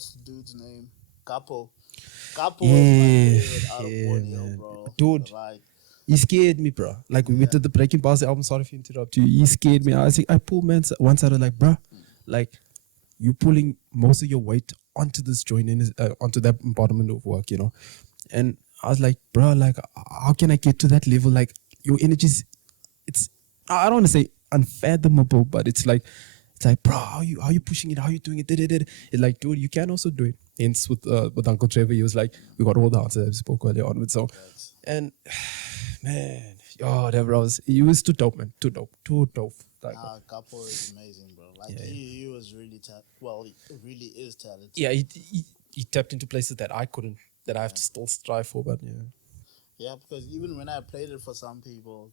what's the dude's name? Capo. Capo was my Yeah, favorite out of yeah, audio, man. bro. Dude, Like, he scared me, bro. Like we yeah. did the Breaking Bars album. Sorry if I interrupt you. He scared me. I was like, I pulled man one side. I was like, bro, like you pulling most of your weight onto this joint onto that embodiment of work, And I was like, bro, like how can I get to that level? Like your energy's, it's I don't want to say unfathomable, but it's like, bro, how you pushing it? How you doing it? It's like, dude, you can also do it. Hence with Uncle Trevor, he was like, we got all the answers I spoke earlier on with. So, Facts. and man, oh, that was he was too dope, man, too dope. Like, Nah, Capo is amazing, bro. Like, yeah, he was really well, he really is talented. yeah, he tapped into places that I couldn't, that I have to still strive for. But yeah, Yeah, because even when I played it for some people,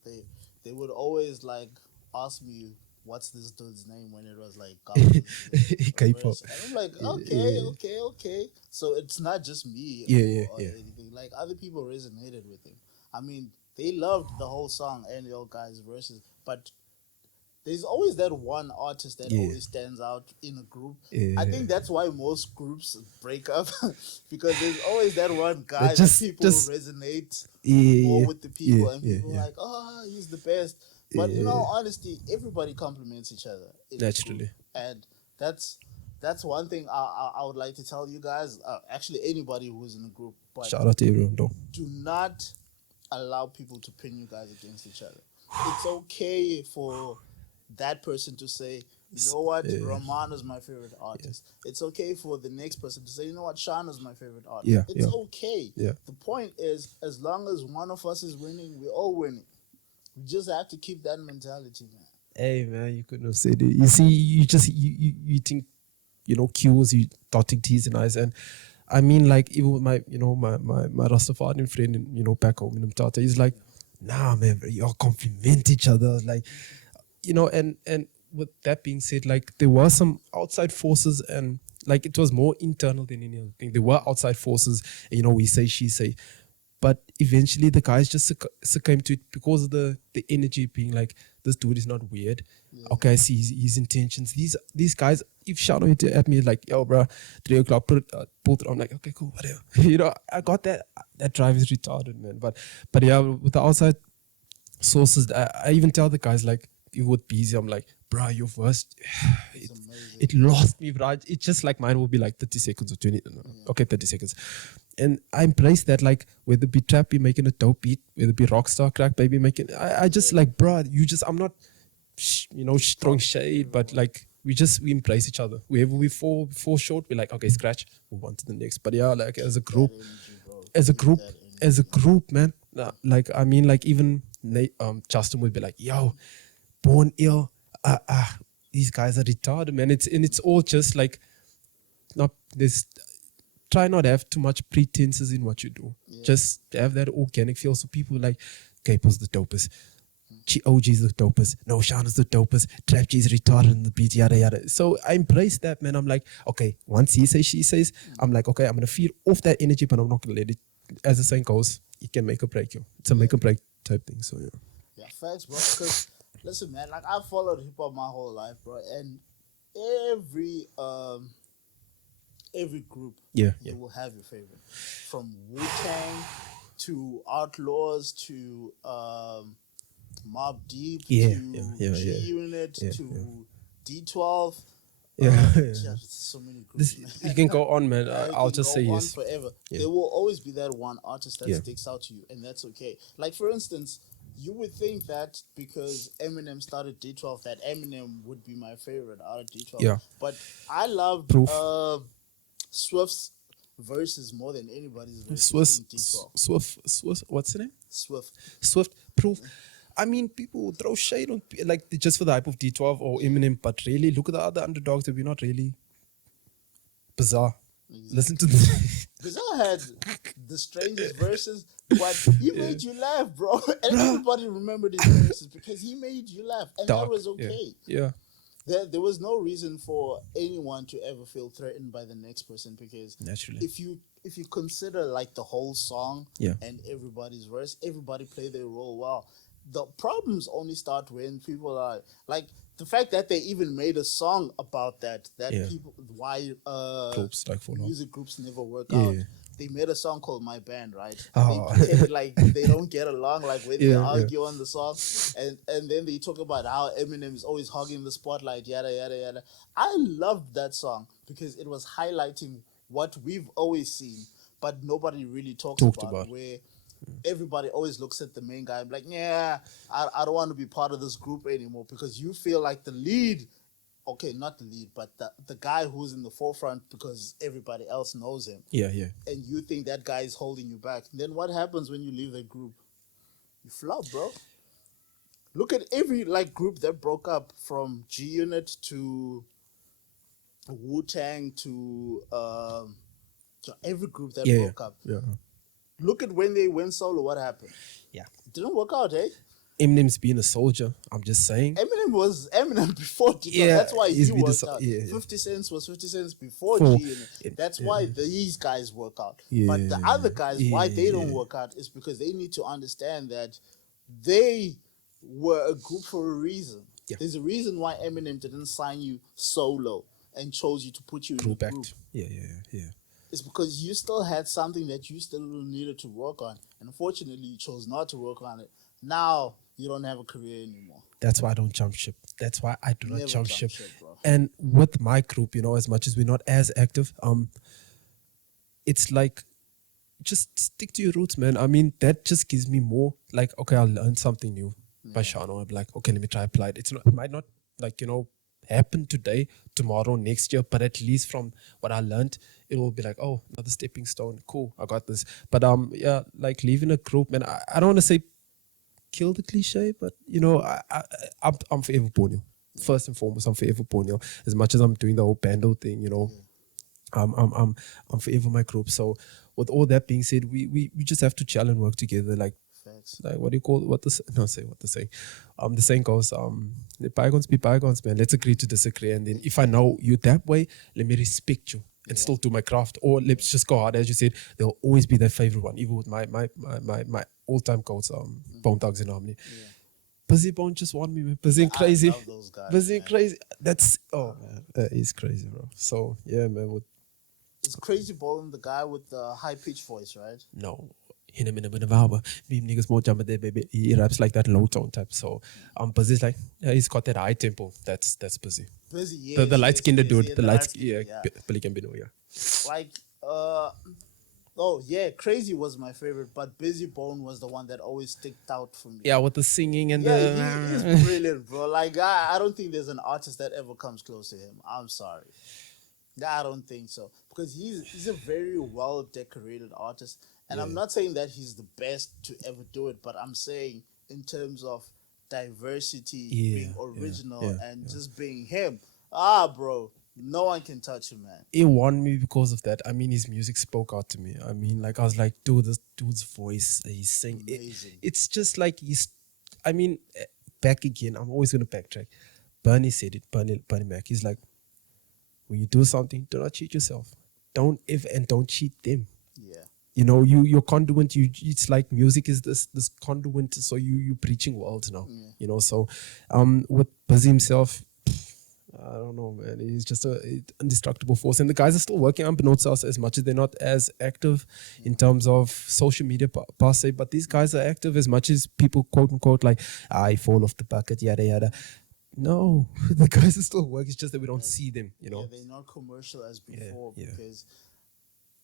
they would always like ask me what's this dude's name when it was like Capo's K-pop, verse, and I'm like, okay, yeah, okay, okay. So it's not just me yeah, or, yeah, or yeah. anything. Like other people resonated with him. I mean, they loved the whole song and your guys' verses, but there's always that one artist that Yeah, always stands out in a group. I yeah. think that's why most groups break up because there's always that one But guy that people just resonate more yeah, with the yeah, people and yeah, people are yeah, like, oh, he's the best. But in yeah. all honesty, everybody compliments each other in a group, Naturally. and that's that's one thing I would like to tell you guys. Actually, anybody who's in a group, but Shout out to everyone, though. do not allow people to pin you guys against each other. It's okay for that person to say, you know what, Yeah, Romano's my favorite artist. It's okay for the next person to say, you know what, Shana's my favorite artist. yeah, It's yeah, okay. yeah. The point is, as long as one of us is winning, we're all winning. We just have to keep that mentality, man. Hey man, you couldn't have said it. You see, you think, Q's, you dotting T's and I's, and I mean, like even with my, my Rastafarian friend, back home in Mtata, he's like, nah, man, you all compliment each other, like, and with that being said, like there were some outside forces, and like it was more internal than any other thing. There were outside forces, and, we say, she say, but eventually the guys just succumbed to it because of the energy being like, this dude is not weird. Yeah. Okay, I see his intentions. These guys, if shout out at me like, yo, bro, 3 o'clock, pull through. I'm like, okay, cool, whatever. I got that. That drive is retarded, man. But yeah, with the outside sources, I even tell the guys like, you would be easy. I'm like, bro, your verse, It's it, amazing. it lost me, bro. It's just like mine will be like 30 seconds or 20. No, okay, 30 seconds. And I embrace that, like, whether it be trap, be making a dope beat, whether it be rockstar, crack, baby, making, I just like, bro, I'm not, throwing shade, but like, we embrace each other. Wherever we fall short, we're like, okay, scratch, move on to the next. But yeah, like, as a That group, energy, bro. as a Keep group, that as a energy. group, man, like, I mean, like, even Justin would be like, yo, born ill, these guys are retarded, man. It's all just like, not this, try not to have too much pretenses in what you do. Yeah. Just have that organic feel. So people like, Capo's the dopest. OG's the dopest. No, Shana's the dopest. Trap G's retarded in the beat, yada yada. So I embrace that, man. I'm like, okay, once he says, she says, I'm like, okay, I'm gonna feed off that energy, but I'm not gonna let it, as the saying goes, it can make or break you. It's a make or break type thing. So yeah. Yeah, facts, bro. Because listen, man, like I've followed hip hop my whole life, bro, and every um every group Yeah, yeah. you will have your favorite, from Wu Tang to Outlaws to Mob Deep Yeah, yeah, to yeah, G yeah. Unit Yeah, to yeah. D12. Yeah, Yeah, so many groups, this, man. you can go on, man. Yeah, it I'll can just go say on yes. forever. Yeah. There will always be that one artist that Yeah. sticks out to you, and that's okay. Like for instance, you would think that because Eminem started D12, that Eminem would be my favorite out of D12. Yeah. But I loved Proof. Swift's verses more than anybody's verses Swift, in D12. Swift, what's the name? Swift. Swift. Proof. I mean, people will throw shade on, like, just for the hype of D12 or Eminem, but really, look at the other underdogs that we're not really bizarre. Exactly. Listen to this. Bizarre had the strangest verses, but he made you laugh, bro. And everybody remembered his verses because he made you laugh, and Dark. that was okay. Yeah. There was no reason for anyone to ever feel threatened by the next person because Naturally. if you consider like the whole song Yeah. and everybody's verse, everybody play their role well. The problems only start when people are like the fact that they even made a song about that Yeah. people why Groups like for long. music groups never work out. Yeah. They made a song called My Band, right? They Oh. pretended like they don't get along, like when they Yeah, yeah. argue on the song, and then they talk about how Eminem is always hogging the spotlight, yada yada yada. I loved that song because it was highlighting what we've always seen, but nobody really talks Talked about, about. where everybody always looks at the main guy and be like, yeah, I don't want to be part of this group anymore because you feel like the lead, okay, not the lead, but the guy who's in the forefront because everybody else knows him. Yeah, yeah. And you think that guy is holding you back. And then what happens when you leave the group? You flop, bro. Look at every like group that broke up, from G Unit to Wu Tang to every group that Yeah, yeah. broke up. Yeah. Look at when they went solo, what happened? Yeah. It didn't work out, eh? Eminem's being a soldier. I'm just saying. Eminem was Eminem before G. Yeah, That's why he's he been worked the out. yeah, yeah. 50 Cents was 50 Cents before For- G. That's yeah. why these guys work out. Yeah, But the other guys, why they don't yeah. work out is because they need to understand that they were a group for a reason. Yeah. There's a reason why Eminem didn't sign you solo and chose you to put you in Group a group. act. Yeah, yeah, yeah. It's because you still had something that you still needed to work on. And unfortunately, you chose not to work on it. Now, you don't have a career anymore. That's why I don't jump ship. That's why I do not Never jump jump ship. ship, bro. And with my group, as much as we're not as active, it's like just stick to your roots, man. I mean, that just gives me more like, okay, I'll learn something new by Shano. I'll be like, okay, let me try apply it. It might not like, happen today, tomorrow, next year, but at least from what I learned, it will be like, oh, another stepping stone. Cool, I got this. But yeah, like leaving a group, man, I don't want to say kill the cliche, but I'm forever Borneo. First and foremost, I'm forever Borneo. As much as I'm doing the whole bando thing, I'm forever my group. So with all that being said, we just have to chill and work together. Facts. Like what do you call what the saying? The saying goes, the bygones be bygones, man. Let's agree to disagree. And then if I know you that way, let me respect you and still do my craft. Or let's just go hard, as you said. There'll always be that favorite one. Even with my all-time goals, Bone Thugs in Harmony. Yeah. Busy Bone just want me, man. Busy and crazy. I love those guys. Busy and man. crazy. That's man, that is crazy, bro. So yeah, man. It's Crazy Bone, the guy with the high pitched voice, right? No. In a minute, me niggas more jump there, baby. He raps like that low tone type. So Busy's like, yeah, he's got that high tempo. That's Busy. Busy, yeah. The light skinned dude. Yeah, The light skin, yeah. yeah. Yeah. Like, oh yeah, Crazy was my favorite, but Busy Bone was the one that always sticked out for me. Yeah, with the singing and Yeah, the he's brilliant, bro. Like, I don't think there's an artist that ever comes close to him. I'm sorry. I don't think so. Because he's a very well decorated artist. And I'm not saying that he's the best to ever do it, but I'm saying in terms of diversity, being original, and just being him. Bro, no one can touch him, man. It won me because of that. I mean, his music spoke out to me. I mean, like I was like, dude, this dude's voice, he's singing. It's just like back again. I'm always gonna backtrack. Bernie said it. Bernie Mac. He's like, when you do something, do not cheat yourself. Don't cheat them. Yeah. Your conduit. It's like music is this conduit. So you preaching worlds now. Yeah. So, with Busy himself, I don't know, man. He's just a indestructible force, and the guys are still working unbeknownst to us as much as they're not as active in terms of social media per se. But these guys are active as much as people quote unquote like I fall off the bucket, yada yada. No, the guys are still working. It's just that we don't see them. Yeah, they're not commercial as before Yeah. because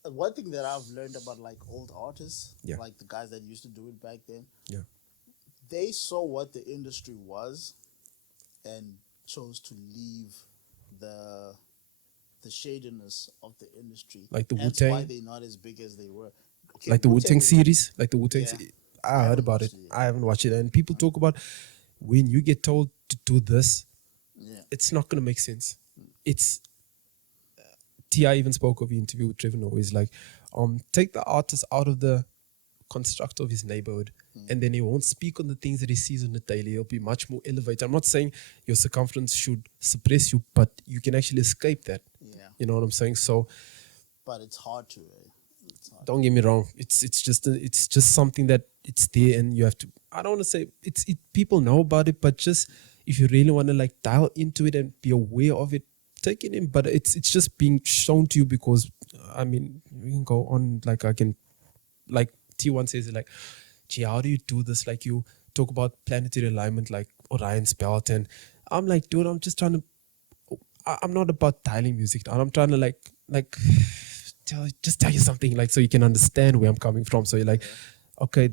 one thing that I've learned about like old artists, like the guys that used to do it back then, they saw what the industry was and chose to leave the shadiness of the industry. Like the That's Wu-Tang? why they're not as big as they were. Okay, Like the Wu-Tang was- series, like the Wu-Tang. Yeah. I heard about it. watched it yet. I haven't watched it, and people talk about when you get told to do this, it's not going to make sense. It's T.I. even spoke of the interview with Trevor Noah. He's like, take the artist out of the construct of his neighborhood, and then he won't speak on the things that he sees on the daily. He'll be much more elevated. I'm not saying your circumference should suppress you, but you can actually escape that. Yeah, You know what I'm saying? So but it's hard to. It's hard. don't get me wrong. It's just something that it's there, and you have to. I don't want to say people know about it, but just if you really want to like dial into it and be aware of it, take it in. But it's just being shown to you because I mean we can go on like I can like T1 says it like, gee, how do you do this? Like you talk about planetary alignment like Orion's belt, and I'm like, dude, I'm just trying to I'm not about dialing music down. I'm trying to like just tell you something like so you can understand where I'm coming from. So you're like, okay,